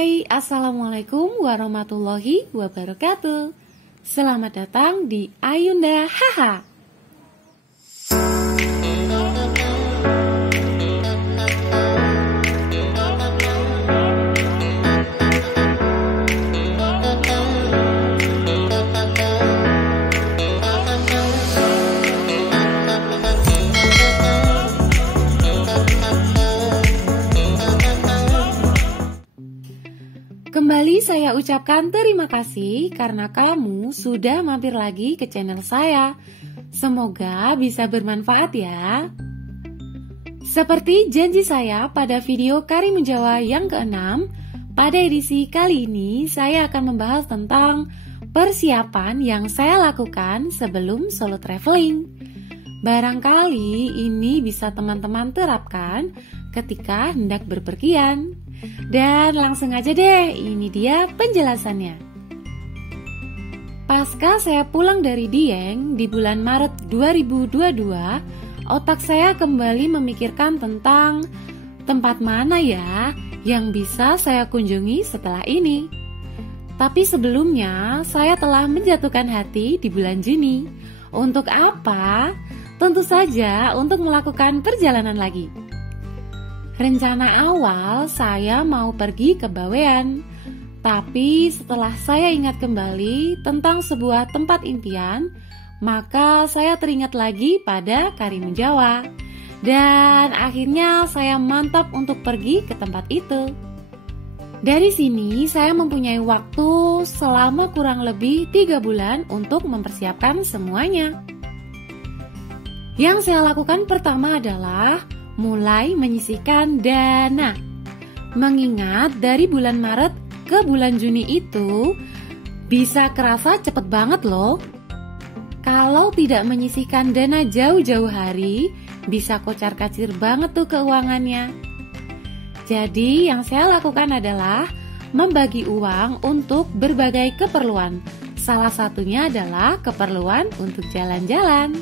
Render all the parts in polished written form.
Hai, Assalamualaikum warahmatullahi wabarakatuh. Selamat datang di Ayunda Haha. Kembali saya ucapkan terima kasih karena kamu sudah mampir lagi ke channel saya. Semoga bisa bermanfaat ya. Seperti janji saya pada video Kari Menjawa yang ke-6, pada edisi kali ini saya akan membahas tentang persiapan yang saya lakukan sebelum solo traveling. Barangkali ini bisa teman-teman terapkan ketika hendak berpergian. Dan langsung aja deh, ini dia penjelasannya. Pasca saya pulang dari Dieng di bulan Maret 2022, otak saya kembali memikirkan tentang tempat mana ya yang bisa saya kunjungi setelah ini. Tapi sebelumnya, saya telah menjatuhkan hati di bulan Juni. Untuk apa? Tentu saja untuk melakukan perjalanan lagi. Rencana awal saya mau pergi ke Bawean, tapi setelah saya ingat kembali tentang sebuah tempat impian, maka saya teringat lagi pada Kari Menjawa. Dan akhirnya saya mantap untuk pergi ke tempat itu. Dari sini saya mempunyai waktu selama kurang lebih 3 bulan untuk mempersiapkan semuanya. Yang saya lakukan pertama adalah mulai menyisihkan dana. Mengingat dari bulan Maret ke bulan Juni itu bisa kerasa cepet banget loh. Kalau tidak menyisihkan dana jauh-jauh hari, bisa kocar-kacir banget tuh keuangannya. Jadi yang saya lakukan adalah membagi uang untuk berbagai keperluan. Salah satunya adalah keperluan untuk jalan-jalan.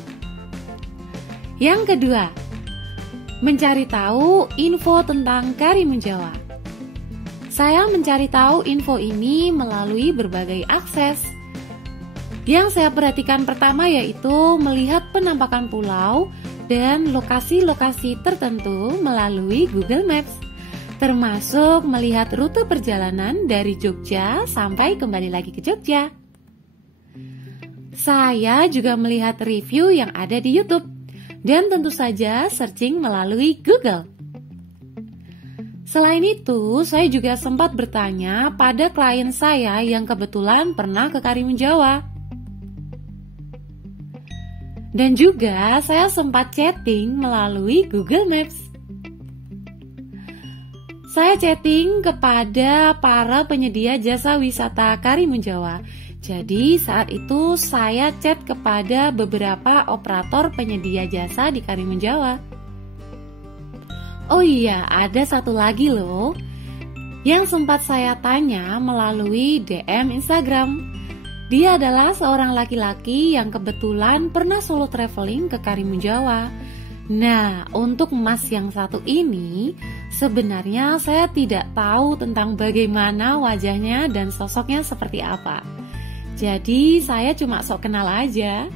Yang kedua, mencari tahu info tentang Kari Menjawa. Saya mencari tahu info ini melalui berbagai akses. Yang saya perhatikan pertama yaitu melihat penampakan pulau dan lokasi-lokasi tertentu melalui Google Maps, termasuk melihat rute perjalanan dari Jogja sampai kembali lagi ke Jogja. Saya juga melihat review yang ada di YouTube dan tentu saja searching melalui Google. Selain itu, saya juga sempat bertanya pada klien saya yang kebetulan pernah ke Kari Menjawa. Dan juga saya sempat chatting melalui Google Maps. Saya chatting kepada para penyedia jasa wisata Kari Menjawa. Jadi saat itu saya chat kepada beberapa operator penyedia jasa di Kari Menjawa. Oh iya, ada satu lagi loh yang sempat saya tanya melalui DM Instagram. Dia adalah seorang laki-laki yang kebetulan pernah solo traveling ke Kari Menjawa. Nah, untuk mas yang satu ini, sebenarnya saya tidak tahu tentang bagaimana wajahnya dan sosoknya seperti apa. Jadi saya cuma sok kenal aja.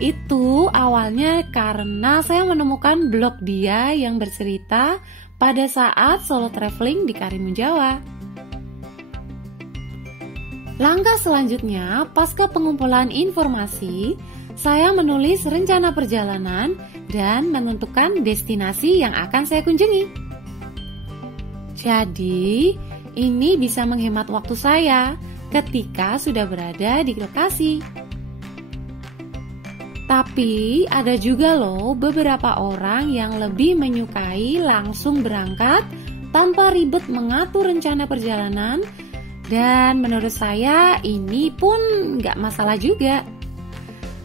Itu awalnya karena saya menemukan blog dia yang bercerita pada saat solo traveling di Kari Menjawa. Langkah selanjutnya, pasca pengumpulan informasi, saya menulis rencana perjalanan dan menentukan destinasi yang akan saya kunjungi. Jadi, ini bisa menghemat waktu saya ketika sudah berada di lokasi. Tapi ada juga loh beberapa orang yang lebih menyukai langsung berangkat tanpa ribet mengatur rencana perjalanan. Dan menurut saya ini pun nggak masalah juga.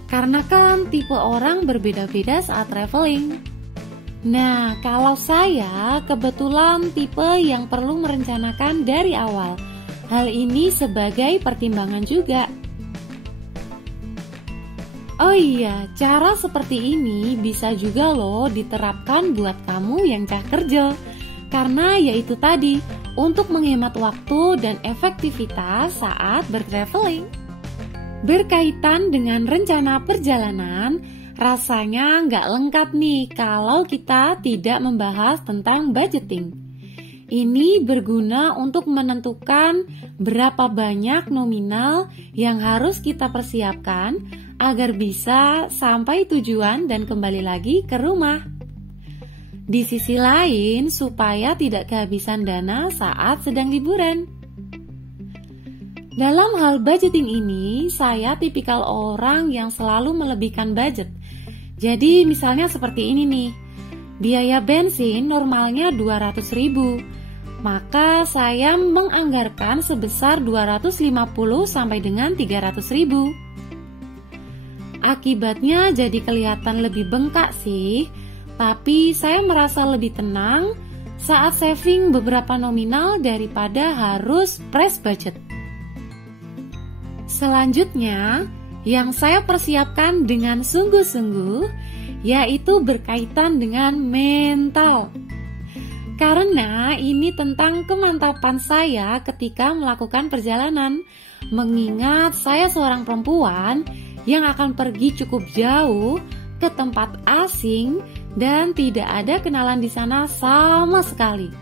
Karena kan tipe orang berbeda-beda saat traveling. Nah, kalau saya kebetulan tipe yang perlu merencanakan dari awal. Hal ini sebagai pertimbangan juga. Oh iya, cara seperti ini bisa juga loh diterapkan buat kamu yang cah kerja. Karena yaitu tadi, untuk menghemat waktu dan efektivitas saat bertraveling. Berkaitan dengan rencana perjalanan, rasanya nggak lengkap nih kalau kita tidak membahas tentang budgeting. Ini berguna untuk menentukan berapa banyak nominal yang harus kita persiapkan agar bisa sampai tujuan dan kembali lagi ke rumah. Di sisi lain, supaya tidak kehabisan dana saat sedang liburan. Dalam hal budgeting ini, saya tipikal orang yang selalu melebihkan budget. Jadi misalnya seperti ini nih, biaya bensin normalnya 200.000, maka saya menganggarkan sebesar 250 sampai dengan 300.000. Akibatnya jadi kelihatan lebih bengkak sih, tapi saya merasa lebih tenang saat saving beberapa nominal daripada harus press budget. Selanjutnya, yang saya persiapkan dengan sungguh-sungguh yaitu berkaitan dengan mental. Karena ini tentang kemantapan saya ketika melakukan perjalanan, mengingat saya seorang perempuan yang akan pergi cukup jauh ke tempat asing dan tidak ada kenalan di sana sama sekali.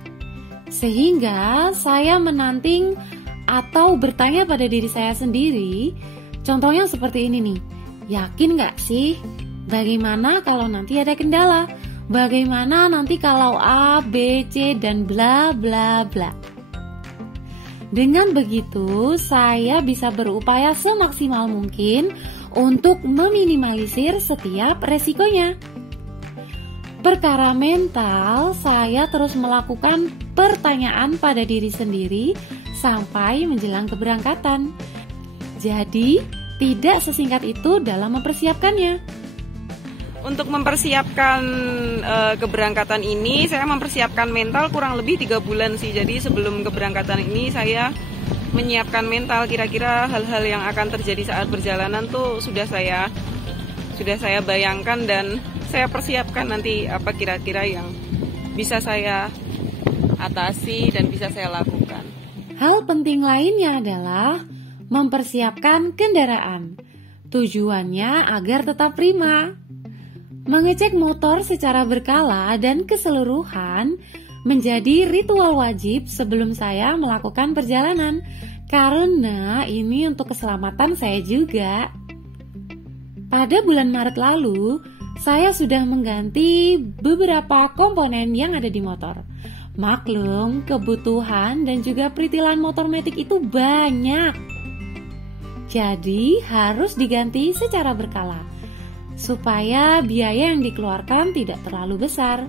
Sehingga saya menanting atau bertanya pada diri saya sendiri, contohnya seperti ini nih, yakin gak sih? Bagaimana kalau nanti ada kendala? Bagaimana nanti kalau A, B, C, dan bla bla bla? Dengan begitu, saya bisa berupaya semaksimal mungkin untuk meminimalisir setiap resikonya. Perkara mental, saya terus melakukan pertanyaan pada diri sendiri sampai menjelang keberangkatan. Jadi, tidak sesingkat itu dalam mempersiapkannya. Untuk mempersiapkan keberangkatan ini, saya mempersiapkan mental kurang lebih 3 bulan sih. Jadi sebelum keberangkatan ini saya menyiapkan mental, kira-kira hal-hal yang akan terjadi saat perjalanan tuh sudah saya bayangkan dan saya persiapkan nanti apa kira-kira yang bisa saya atasi dan bisa saya lakukan. Hal penting lainnya adalah mempersiapkan kendaraan. Tujuannya agar tetap prima. Mengecek motor secara berkala dan keseluruhan menjadi ritual wajib sebelum saya melakukan perjalanan, karena ini untuk keselamatan saya juga. Pada bulan Maret lalu, saya sudah mengganti beberapa komponen yang ada di motor. Maklum, kebutuhan dan juga peritilan motor matic itu banyak. Jadi harus diganti secara berkala, supaya biaya yang dikeluarkan tidak terlalu besar.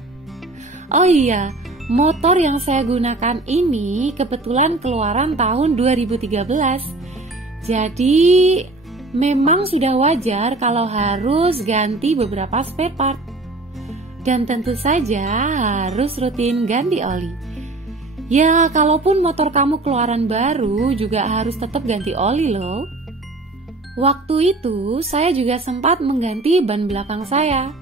Oh iya, motor yang saya gunakan ini kebetulan keluaran tahun 2013. Jadi memang sudah wajar kalau harus ganti beberapa spare part. Dan tentu saja harus rutin ganti oli. Ya, kalaupun motor kamu keluaran baru juga harus tetap ganti oli loh. Waktu itu saya juga sempat mengganti ban belakang saya.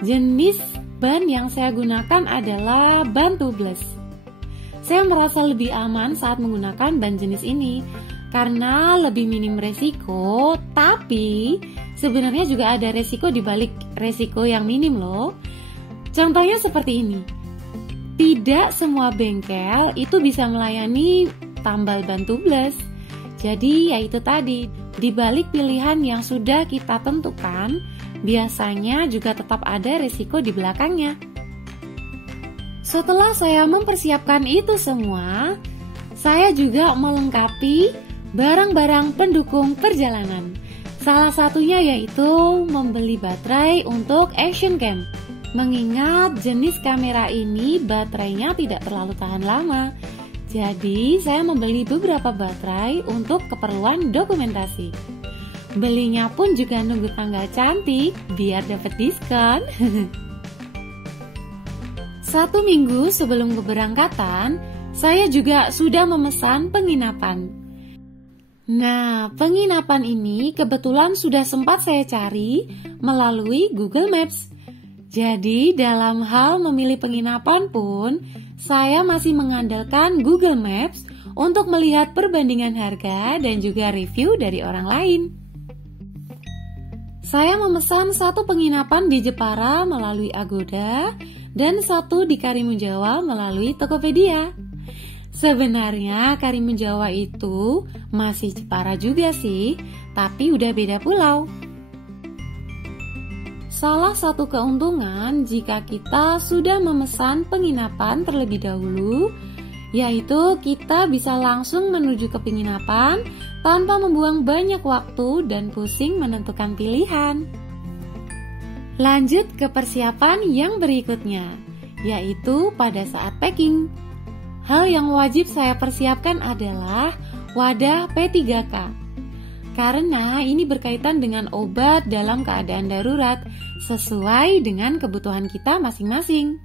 Jenis ban yang saya gunakan adalah ban tubeless. Saya merasa lebih aman saat menggunakan ban jenis ini karena lebih minim resiko, tapi sebenarnya juga ada resiko di balik resiko yang minim loh. Contohnya seperti ini. Tidak semua bengkel itu bisa melayani tambal ban tubeless. Jadi ya itu tadi, di balik pilihan yang sudah kita tentukan, biasanya juga tetap ada resiko di belakangnya. Setelah saya mempersiapkan itu semua, saya juga melengkapi barang-barang pendukung perjalanan. Salah satunya yaitu membeli baterai untuk action cam. Mengingat jenis kamera ini baterainya tidak terlalu tahan lama, jadi saya membeli beberapa baterai untuk keperluan dokumentasi. Belinya pun juga nunggu tanggal cantik biar dapat diskon. 1 minggu sebelum keberangkatan, saya juga sudah memesan penginapan. Nah, penginapan ini kebetulan sudah sempat saya cari melalui Google Maps. Jadi dalam hal memilih penginapan pun, saya masih mengandalkan Google Maps untuk melihat perbandingan harga dan juga review dari orang lain. Saya memesan satu penginapan di Jepara melalui Agoda dan satu di Karimun Jawa melalui Tokopedia. Sebenarnya Karimun Jawa itu masih Jepara juga sih, tapi udah beda pulau. Salah satu keuntungan jika kita sudah memesan penginapan terlebih dahulu, yaitu kita bisa langsung menuju ke penginapan tanpa membuang banyak waktu dan pusing menentukan pilihan. Lanjut ke persiapan yang berikutnya, yaitu pada saat packing. Hal yang wajib saya persiapkan adalah wadah P3K. Karena ini berkaitan dengan obat dalam keadaan darurat sesuai dengan kebutuhan kita masing-masing.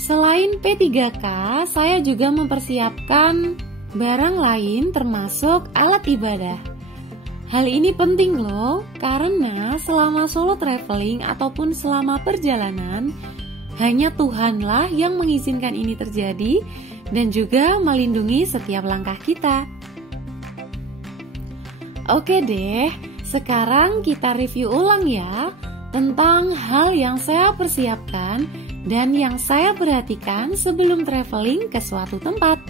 Selain P3K, saya juga mempersiapkan barang lain termasuk alat ibadah. Hal ini penting loh, karena selama solo traveling ataupun selama perjalanan, hanya Tuhanlah yang mengizinkan ini terjadi dan juga melindungi setiap langkah kita. Oke deh, sekarang kita review ulang ya tentang hal yang saya persiapkan dan yang saya perhatikan sebelum traveling ke suatu tempat.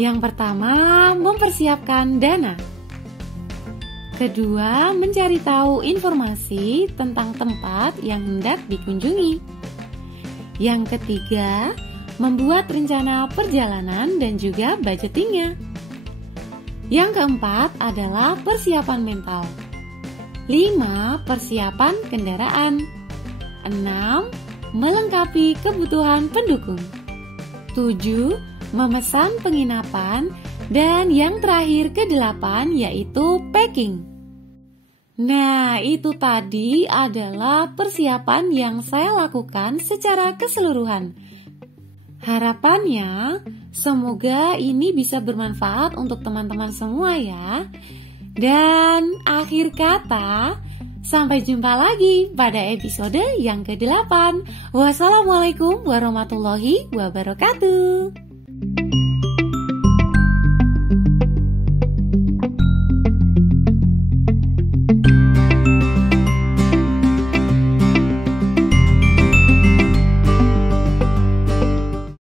Yang pertama, mempersiapkan dana. Kedua, mencari tahu informasi tentang tempat yang hendak dikunjungi. Yang ketiga, membuat rencana perjalanan dan juga budgetingnya. Yang keempat adalah persiapan mental. 5. Persiapan kendaraan. 6. Melengkapi kebutuhan pendukung. 7. Memesan penginapan. Dan yang terakhir ke-8 yaitu packing. Nah, itu tadi adalah persiapan yang saya lakukan secara keseluruhan. Harapannya, semoga ini bisa bermanfaat untuk teman-teman semua ya. Dan akhir kata, sampai jumpa lagi pada episode yang ke-8. Wassalamualaikum warahmatullahi wabarakatuh.